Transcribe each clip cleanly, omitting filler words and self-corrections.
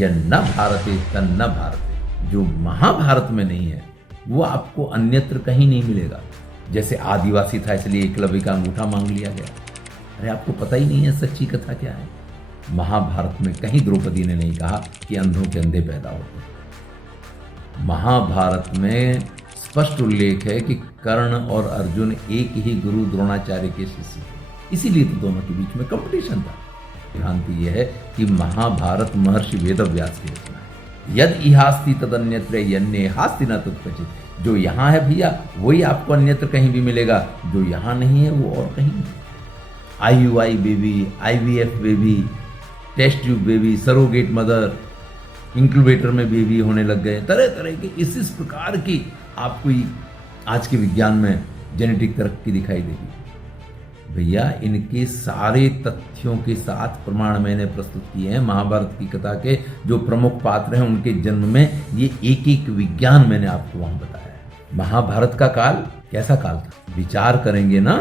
यह न भारते तन्न भारते, जो महाभारत में नहीं है वो आपको अन्यत्र कहीं नहीं मिलेगा। जैसे आदिवासी था इसलिए एकलव्य का अंगूठा मांग लिया गया। अरे आपको पता ही नहीं है सच्ची कथा क्या है। महाभारत में कहीं द्रौपदी ने नहीं कहा कि अंधों के अंधे पैदा होते हैं। महाभारत में स्पष्ट उल्लेख है कि कर्ण और अर्जुन एक ही गुरु द्रोणाचार्य के शिष्य थे, इसीलिए तो दोनों के बीच में कंपटीशन था। भ्रांति यह है कि महाभारत महर्षि वेदव्यास की रचना है। यद इहास्ति तदन्यत्र यन्ने हास्ति न तत्क्वचित्। जो यहाँ है भैया वही आपको अन्यत्र कहीं भी मिलेगा, जो यहाँ नहीं है वो और कहीं नहीं। IUI baby, IVF baby, test tube baby, surrogate mother, incubator में बेबी होने लग गए, तरह तरह के इस प्रकार की आपको आज के विज्ञान में जेनेटिक तरक्की दिखाई देगी। भैया इनके सारे तथ्यों के साथ प्रमाण मैंने प्रस्तुत किए हैं। महाभारत की कथा के जो प्रमुख पात्र हैं उनके जन्म में ये एक एक विज्ञान मैंने आपको वहां बताया है। महाभारत का काल कैसा काल था, विचार करेंगे ना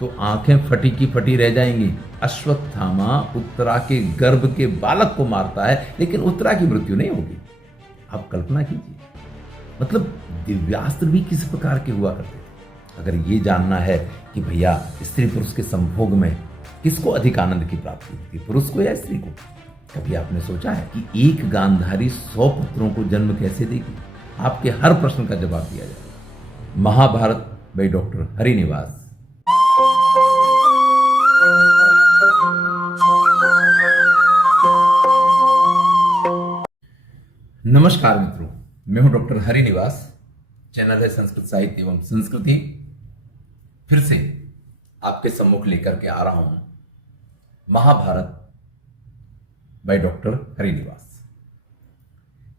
तो आंखें फटी की फटी रह जाएंगी। अश्वत्थामा उत्तरा के गर्भ के बालक को मारता है लेकिन उत्तरा की मृत्यु नहीं होगी। आप कल्पना कीजिए, मतलब दिव्यास्त्र भी किस प्रकार के हुआ करते थे। अगर ये जानना है कि भैया स्त्री पुरुष के संभोग में किसको अधिक आनंद की प्राप्ति होती है, पुरुष को या स्त्री को, कभी आपने सोचा है कि एक गांधारी 100 पुत्रों को जन्म कैसे देगी? आपके हर प्रश्न का जवाब दिया जाएगा। Mahabharat by doctor Harinivas. नमस्कार मित्रों, मैं हूं डॉक्टर हरिनिवास। चैनल है संस्कृत साहित्य एवं संस्कृति। फिर से आपके सम्मुख लेकर के आ रहा हूं महाभारत बाय डॉक्टर हरिनिवास।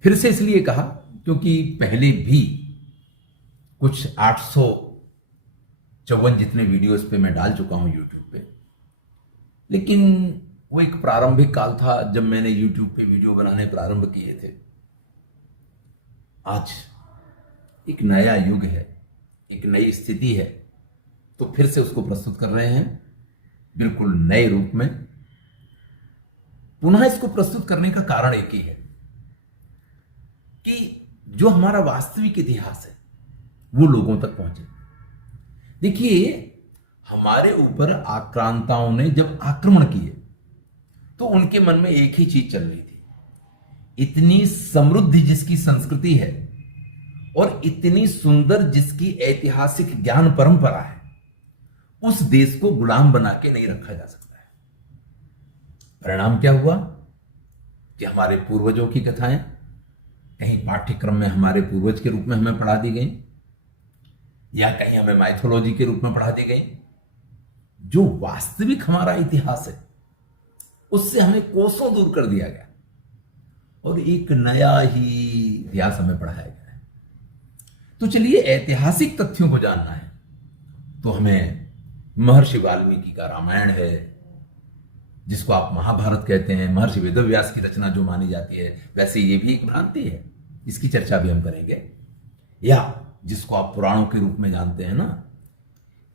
फिर से इसलिए कहा क्योंकि पहले भी कुछ 854 जितने वीडियोस पे मैं डाल चुका हूं यूट्यूब पे, लेकिन वो एक प्रारंभिक काल था जब मैंने यूट्यूब पे वीडियो बनाने प्रारंभ किए थे। आज एक नया युग है, एक नई स्थिति है, तो फिर से उसको प्रस्तुत कर रहे हैं बिल्कुल नए रूप में। पुनः इसको प्रस्तुत करने का कारण एक ही है कि जो हमारा वास्तविक इतिहास है वो लोगों तक पहुंचे। देखिए, हमारे ऊपर आक्रांताओं ने जब आक्रमण किए तो उनके मन में एक ही चीज चल रही थी, इतनी समृद्ध जिसकी संस्कृति है और इतनी सुंदर जिसकी ऐतिहासिक ज्ञान परंपरा है, उस देश को गुलाम बना के नहीं रखा जा सकता है। परिणाम क्या हुआ कि हमारे पूर्वजों की कथाएं कहीं पाठ्यक्रम में हमारे पूर्वज के रूप में हमें पढ़ा दी गई, या कहीं हमें माइथोलॉजी के रूप में पढ़ा दी गई। जो वास्तविक हमारा इतिहास है उससे हमें कोसों दूर कर दिया गया और एक नया ही इतिहास हमें पढ़ाया गया है। तो चलिए, ऐतिहासिक तथ्यों को जानना है तो हमें महर्षि वाल्मीकि का रामायण है, जिसको आप महाभारत कहते हैं, महर्षि वेदव्यास की रचना जो मानी जाती है, वैसे ये भी एक भ्रांति है, इसकी चर्चा भी हम करेंगे। या जिसको आप पुराणों के रूप में जानते हैं ना,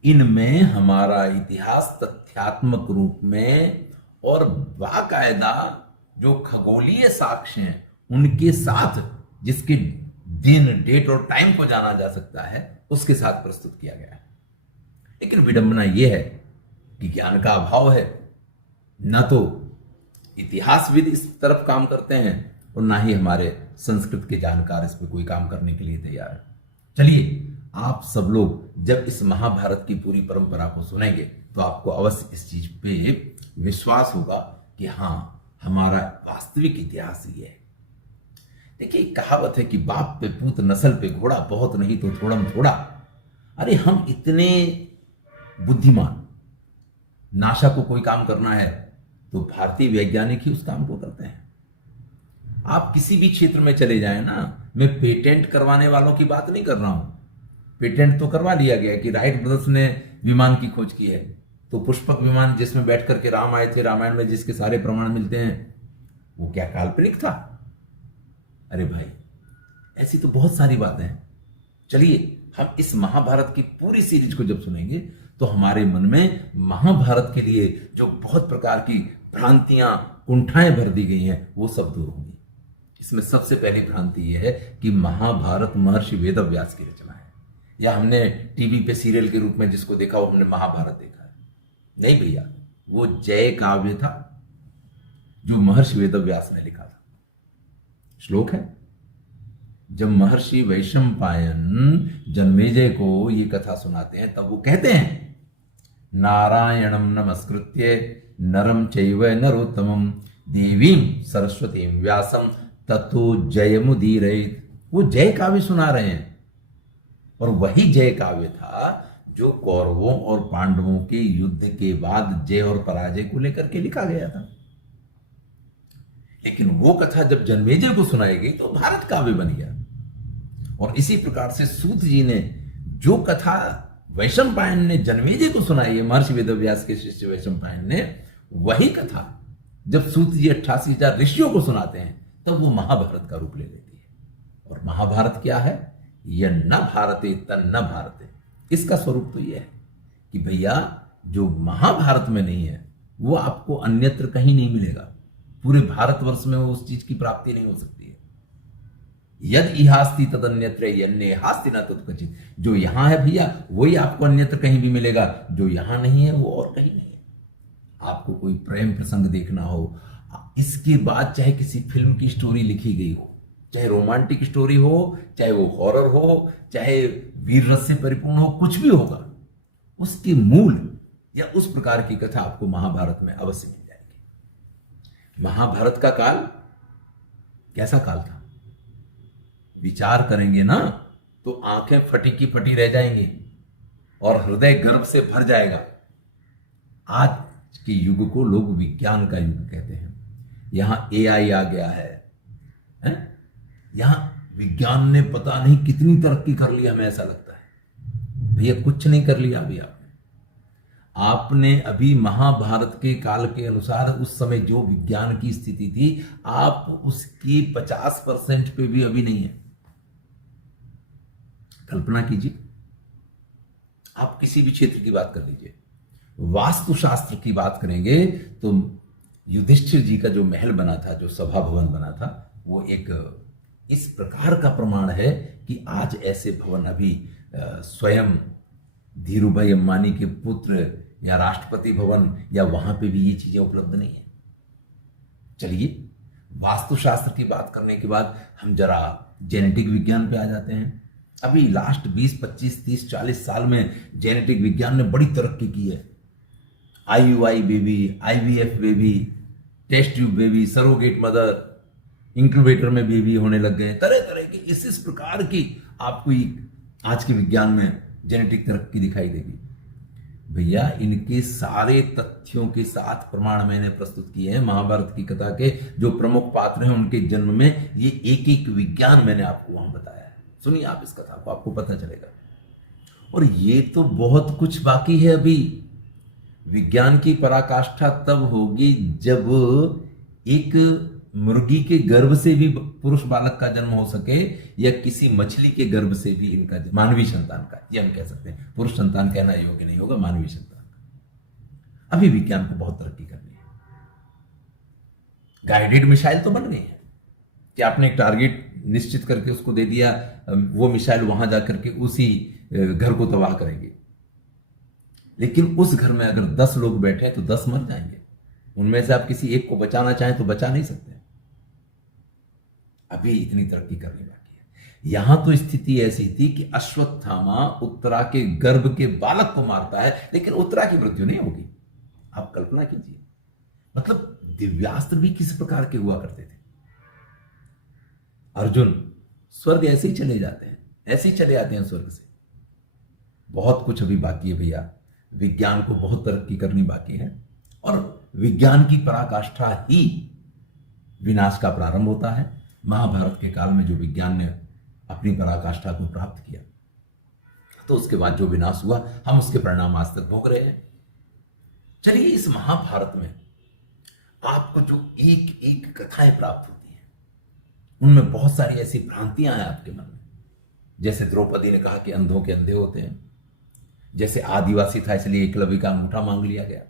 इनमें हमारा इतिहास तथ्यात्मक रूप में और बाकायदा जो खगोलीय साक्ष्य हैं उनके साथ, जिसके दिन, डेट और टाइम को जाना जा सकता है, उसके साथ प्रस्तुत किया गया है। लेकिन विडंबना यह है कि ज्ञान का अभाव है, न तो इतिहासविद इस तरफ काम करते हैं और ना ही हमारे संस्कृत के जानकार इस पर कोई काम करने के लिए तैयार है। चलिए, आप सब लोग जब इस महाभारत की पूरी परंपरा को सुनेंगे तो आपको अवश्य इस चीज पे विश्वास होगा कि हाँ, हमारा वास्तविक इतिहास ये है। देखिए, कहावत है कि बाप पे पूत नस्ल पे घोड़ा, बहुत नहीं तो थोड़म थोड़ा। अरे हम इतने बुद्धिमान, नासा को कोई काम करना है तो भारतीय वैज्ञानिक ही उस काम को करते हैं। आप किसी भी क्षेत्र में चले जाएं ना, मैं पेटेंट करवाने वालों की बात नहीं कर रहा हूं। पेटेंट तो करवा लिया गया कि राइट ब्रदर्स ने विमान की खोज की है, तो पुष्पक विमान जिसमें बैठ करके राम आए थे, रामायण में जिसके सारे प्रमाण मिलते हैं, वो क्या काल्पनिक था? अरे भाई, ऐसी तो बहुत सारी बातें हैं। चलिए, हम इस महाभारत की पूरी सीरीज को जब सुनेंगे तो हमारे मन में महाभारत के लिए जो बहुत प्रकार की भ्रांतियां, कुंठाएं भर दी गई हैं, वो सब दूर होंगी। इसमें सबसे पहली भ्रांति यह है कि महाभारत महर्षि वेदव्यास की रचना है, या हमने टीवी पे सीरियल के रूप में जिसको देखा वो हमने महाभारत देखा है। नहीं भैया, वो जय काव्य था जो महर्षि वेदव्यास ने लिखा था। श्लोक है, जब महर्षि वैशंपायन जन्मेजय को ये कथा सुनाते हैं तब वो कहते हैं, नारायणम नमस्कृत्य नरम चैव नरोत्तमम देवीं सरस्वतीं व्यासम ततो जयमुदीरयेत्। वो जय काव्य सुना रहे हैं, और वही जय काव्य था जो कौरवों और पांडवों के युद्ध के बाद जय और पराजय को लेकर के लिखा गया था। लेकिन वो कथा जब जन्मेजय को सुनाई गई तो भारत काव्य बन गया। और इसी प्रकार से सूत जी ने जो कथा वैशंपायन ने जन्मेजय को सुनाई है, महर्षि वेदव्यास के शिष्य वैशंपायन ने, वही कथा जब सूत जी 88,000 ऋषियों को सुनाते हैं तब वो महाभारत का रूप ले लेती है। और महाभारत क्या है? यह न भारते तन्न भारते। इसका स्वरूप तो यह है कि भैया जो महाभारत में नहीं है वो आपको अन्यत्र कहीं नहीं मिलेगा। पूरे भारतवर्ष में वो उस चीज की प्राप्ति नहीं हो सकती है। यद इहास्ति तद अन्यत्र यन्ने हास्ति न तद क्वचित्। जो यहां है भैया वही आपको अन्यत्र कहीं भी मिलेगा, जो यहां नहीं है वो और कहीं नहीं है। आपको कोई प्रेम प्रसंग देखना हो, इसके बाद चाहे किसी फिल्म की स्टोरी लिखी गई हो, चाहे रोमांटिक स्टोरी हो, चाहे वो हॉरर हो, चाहे वीर रस से परिपूर्ण हो, कुछ भी होगा, उसके मूल या उस प्रकार की कथा आपको महाभारत में अवश्य मिल जाएगी। महाभारत का काल कैसा काल था? विचार करेंगे ना तो आंखें फटी की फटी रह जाएंगी और हृदय गर्व से भर जाएगा। आज के युग को लोग विज्ञान का युग कहते हैं। यहां एआई आ गया है? यहां विज्ञान ने पता नहीं कितनी तरक्की कर ली, हमें ऐसा लगता है। भैया कुछ नहीं कर लिया अभी आपने अभी महाभारत के काल के अनुसार उस समय जो विज्ञान की स्थिति थी, आप उसकी 50% पे भी अभी नहीं है। कल्पना कीजिए, आप किसी भी क्षेत्र की बात कर लीजिए, वास्तुशास्त्र की बात करेंगे तो युधिष्ठिर जी का जो महल बना था, जो सभा भवन बना था, वो एक इस प्रकार का प्रमाण है कि आज ऐसे भवन अभी स्वयं धीरूभाई अंबानी के पुत्र या राष्ट्रपति भवन या वहां पे भी ये चीजें उपलब्ध नहीं है। चलिए, वास्तुशास्त्र की बात करने के बाद हम जरा जेनेटिक विज्ञान पे आ जाते हैं। अभी लास्ट 20, 25, 30, 40 साल में जेनेटिक विज्ञान ने बड़ी तरक्की की है। IUI baby, IVF baby, test tube baby, surrogate mother, incubator में बेबी होने लग गए, तरह तरह की इस प्रकार की आपको आज के विज्ञान में जेनेटिक तरक्की दिखाई देगी। भैया इनके सारे तथ्यों के साथ प्रमाण मैंने प्रस्तुत किए हैं। महाभारत की कथा के जो प्रमुख पात्र हैं उनके जन्म में ये एक एक विज्ञान मैंने आपको वहां बताया है। सुनिए आप इस कथा को, आपको पता चलेगा। और ये तो बहुत कुछ बाकी है अभी। विज्ञान की पराकाष्ठा तब होगी जब एक मुर्गी के गर्भ से भी पुरुष बालक का जन्म हो सके, या किसी मछली के गर्भ से भी इनका मानवीय संतान का, ये हम कह सकते हैं। पुरुष संतान कहना योग्य नहीं होगा, मानवीय संतान का। अभी विज्ञान को बहुत तरक्की करनी है। गाइडेड मिसाइल तो बन गई है कि आपने एक टारगेट निश्चित करके उसको दे दिया, वो मिसाइल वहां जाकर के उसी घर को तबाह करेंगे। लेकिन उस घर में अगर 10 लोग बैठे तो 10 मर जाएंगे। उनमें से आप किसी एक को बचाना चाहें तो बचा नहीं सकते। अभी इतनी तरक्की करनी बाकी है। यहां तो स्थिति ऐसी थी कि अश्वत्थामा उत्तरा के गर्भ के बालक को मारता है, लेकिन उत्तरा की मृत्यु नहीं होगी। आप कल्पना कीजिए, मतलब दिव्यास्त्र भी किस प्रकार के हुआ करते थे। अर्जुन स्वर्ग ऐसे ही चले जाते हैं, ऐसे ही चले आते हैं स्वर्ग से। बहुत कुछ अभी बाकी है भैया। विज्ञान को बहुत तरक्की करनी बाकी है, और विज्ञान की पराकाष्ठा ही विनाश का प्रारंभ होता है। महाभारत के काल में जो विज्ञान ने अपनी पराकाष्ठा को प्राप्त किया, तो उसके बाद जो विनाश हुआ हम उसके परिणाम आज तक भोग रहे हैं। चलिए, इस महाभारत में आपको जो एक एक कथाएं प्राप्त होती हैं, उनमें बहुत सारी ऐसी भ्रांतियां हैं आपके मन में। जैसे द्रौपदी ने कहा कि अंधों के अंधे होते हैं, जैसे आदिवासी था इसलिए एकलव्य का अंगूठा मांग लिया गया।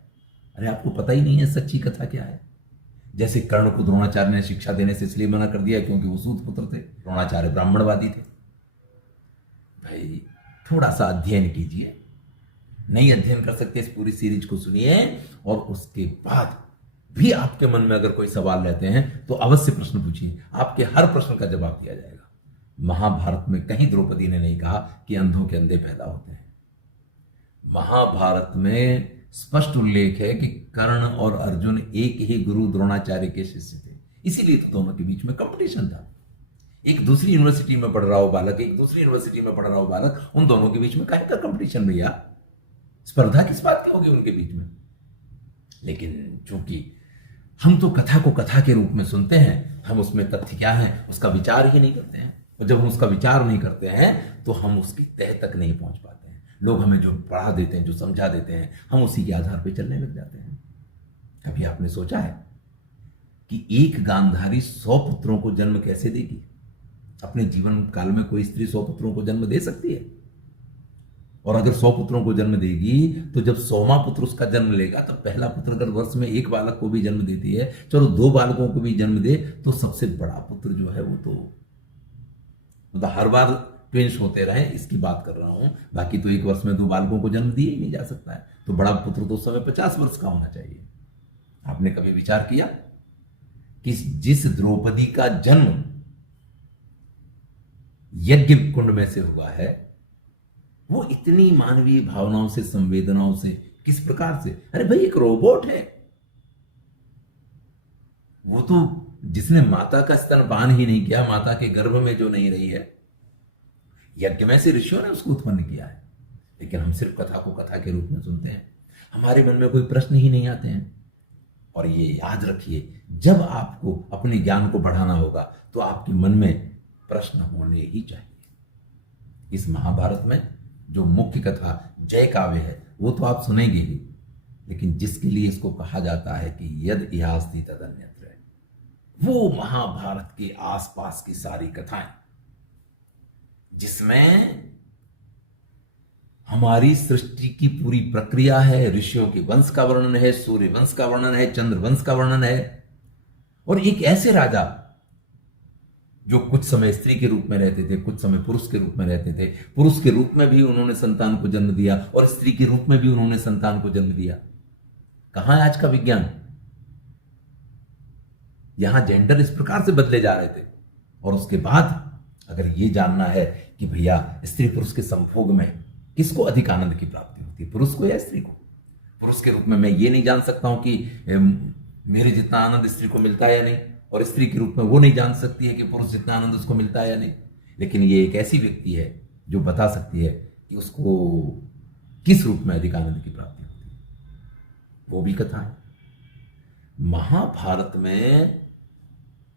अरे आपको पता ही नहीं है सच्ची कथा क्या है। जैसे कर्ण को द्रोणाचार्य ने शिक्षा देने से इसलिए मना कर दिया क्योंकि वो सूत पुत्र थे, द्रोणाचार्य ब्राह्मणवादी थे। भाई थोड़ा सा अध्ययन कीजिए, नहीं अध्ययन कर सकते इस पूरी सीरीज को सुनिए, और उसके बाद भी आपके मन में अगर कोई सवाल रहते हैं तो अवश्य प्रश्न पूछिए, आपके हर प्रश्न का जवाब दिया जाएगा। महाभारत में कहीं द्रौपदी ने नहीं कहा कि अंधों के अंधे पैदा होते हैं। महाभारत में स्पष्ट उल्लेख है कि कर्ण और अर्जुन एक ही गुरु द्रोणाचार्य के शिष्य थे, इसीलिए तो दोनों के बीच में कंपटीशन था। एक दूसरी यूनिवर्सिटी में पढ़ रहा हो बालक, एक दूसरी यूनिवर्सिटी में पढ़ रहा हो बालक, उन दोनों के बीच में काहे का कंपटीशन भैया? स्पर्धा किस बात की होगी उनके बीच में? लेकिन चूंकि हम तो कथा को कथा के रूप में सुनते हैं, हम उसमें तथ्य क्या है उसका विचार ही नहीं करते हैं, और जब हम उसका विचार नहीं करते हैं तो हम उसकी तह तक नहीं पहुंच पाते हैं। लोग हमें जो पढ़ा देते हैं, जो समझा देते हैं, हम उसी के आधार पर चलने लग जाते हैं। कभी आपने सोचा है कि एक गांधारी 100 पुत्रों को जन्म कैसे देगी? अपने जीवन काल में कोई स्त्री 100 पुत्रों को जन्म दे सकती है? और अगर 100 पुत्रों को जन्म देगी तो जब 100वां पुत्र उसका जन्म लेगा, तो पहला पुत्र अगर वर्ष में एक बालक को भी जन्म देती है, चलो 2 बालकों को भी जन्म दे, तो सबसे बड़ा पुत्र जो है वो तो मतलब हर बार ट्विंस होते रहे, इसकी बात कर रहा हूं। बाकी तो एक वर्ष में 2 बालकों को जन्म दिया ही नहीं जा सकता है, तो बड़ा पुत्र तो उस समय 50 वर्ष का होना चाहिए। आपने कभी विचार किया कि जिस द्रौपदी का जन्म यज्ञ कुंड में से हुआ है, वो इतनी मानवीय भावनाओं से, संवेदनाओं से, किस प्रकार से? अरे भाई एक रोबोट है वो, तो जिसने माता का स्तनपान ही नहीं किया, माता के गर्भ में जो नहीं रही है, यज्ञ में से ऋषियों ने उसको उत्पन्न किया है। लेकिन हम सिर्फ कथा को कथा के रूप में सुनते हैं, हमारे मन में कोई प्रश्न ही नहीं आते हैं। और ये याद रखिए, जब आपको अपने ज्ञान को बढ़ाना होगा तो आपके मन में प्रश्न होने ही चाहिए। इस महाभारत में जो मुख्य कथा जय काव्य है वो तो आप सुनेंगे ही, लेकिन जिसके लिए इसको कहा जाता है कि यद इहास्ति तदन्यत्र, वो महाभारत के आसपास की सारी कथाएं, जिसमें हमारी सृष्टि की पूरी प्रक्रिया है, ऋषियों के वंश का वर्णन है, सूर्य वंश का वर्णन है, चंद्र वंश का वर्णन है, और एक ऐसे राजा जो कुछ समय स्त्री के रूप में रहते थे, कुछ समय पुरुष के रूप में रहते थे, पुरुष के रूप में भी उन्होंने संतान को जन्म दिया और स्त्री के रूप में भी उन्होंने संतान को जन्म दिया। कहां है आज का विज्ञान? यहां जेंडर इस प्रकार से बदले जा रहे थे। और उसके बाद अगर ये जानना है कि भैया स्त्री पुरुष के संभोग में किसको अधिक आनंद की प्राप्ति होती है, पुरुष को या स्त्री को? पुरुष के रूप में मैं ये नहीं जान सकता हूं कि मेरे जितना आनंद स्त्री को मिलता है या नहीं, और स्त्री के रूप में वो नहीं जान सकती है कि पुरुष जितना आनंद उसको मिलता है या नहीं। लेकिन ये एक ऐसी व्यक्ति है जो बता सकती है कि उसको किस रूप में अधिक आनंद की प्राप्ति होती है। वो भी कथा है। महाभारत में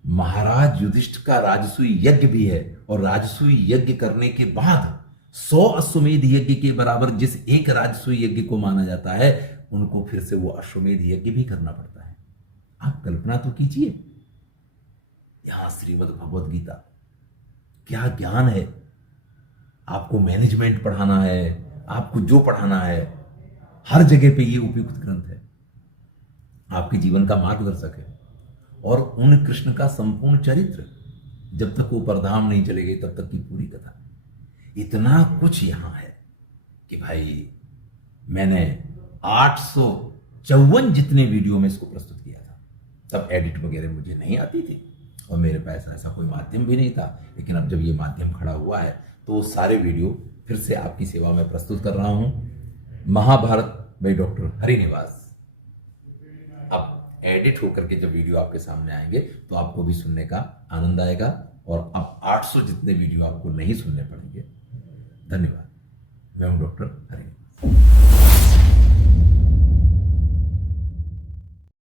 महाराज युधिष्ठिर का राजसूय यज्ञ भी है, और राजसूय यज्ञ करने के बाद 100 अश्वमेध यज्ञ के बराबर जिस एक राजसूय यज्ञ को माना जाता है, उनको फिर से वो अश्वमेध यज्ञ भी करना पड़ता है। आप कल्पना तो कीजिए, यहां श्रीमद् भगवद गीता, क्या ज्ञान है। आपको मैनेजमेंट पढ़ाना है, आपको जो पढ़ाना है, हर जगह पे ये उपयुक्त ग्रंथ है, आपके जीवन का मार्गदर्शक है। और उन कृष्ण का संपूर्ण चरित्र, जब तक वो परधाम नहीं चले गए तब तक की पूरी कथा। इतना कुछ यहां है कि भाई मैंने 854 जितने वीडियो में इसको प्रस्तुत किया था, तब एडिट वगैरह मुझे नहीं आती थी और मेरे पास ऐसा कोई माध्यम भी नहीं था। लेकिन अब जब ये माध्यम खड़ा हुआ है तो सारे वीडियो फिर से आपकी सेवा में प्रस्तुत कर रहा हूं। Mahabharat by doctor Harinivas. अब एडिट होकर के जब वीडियो आपके सामने आएंगे तो आपको भी सुनने का आनंद आएगा, और अब 800 जितने वीडियो आपको नहीं सुनने पड़ेंगे। धन्यवाद। मैं हूं डॉक्टर हरिनिवास।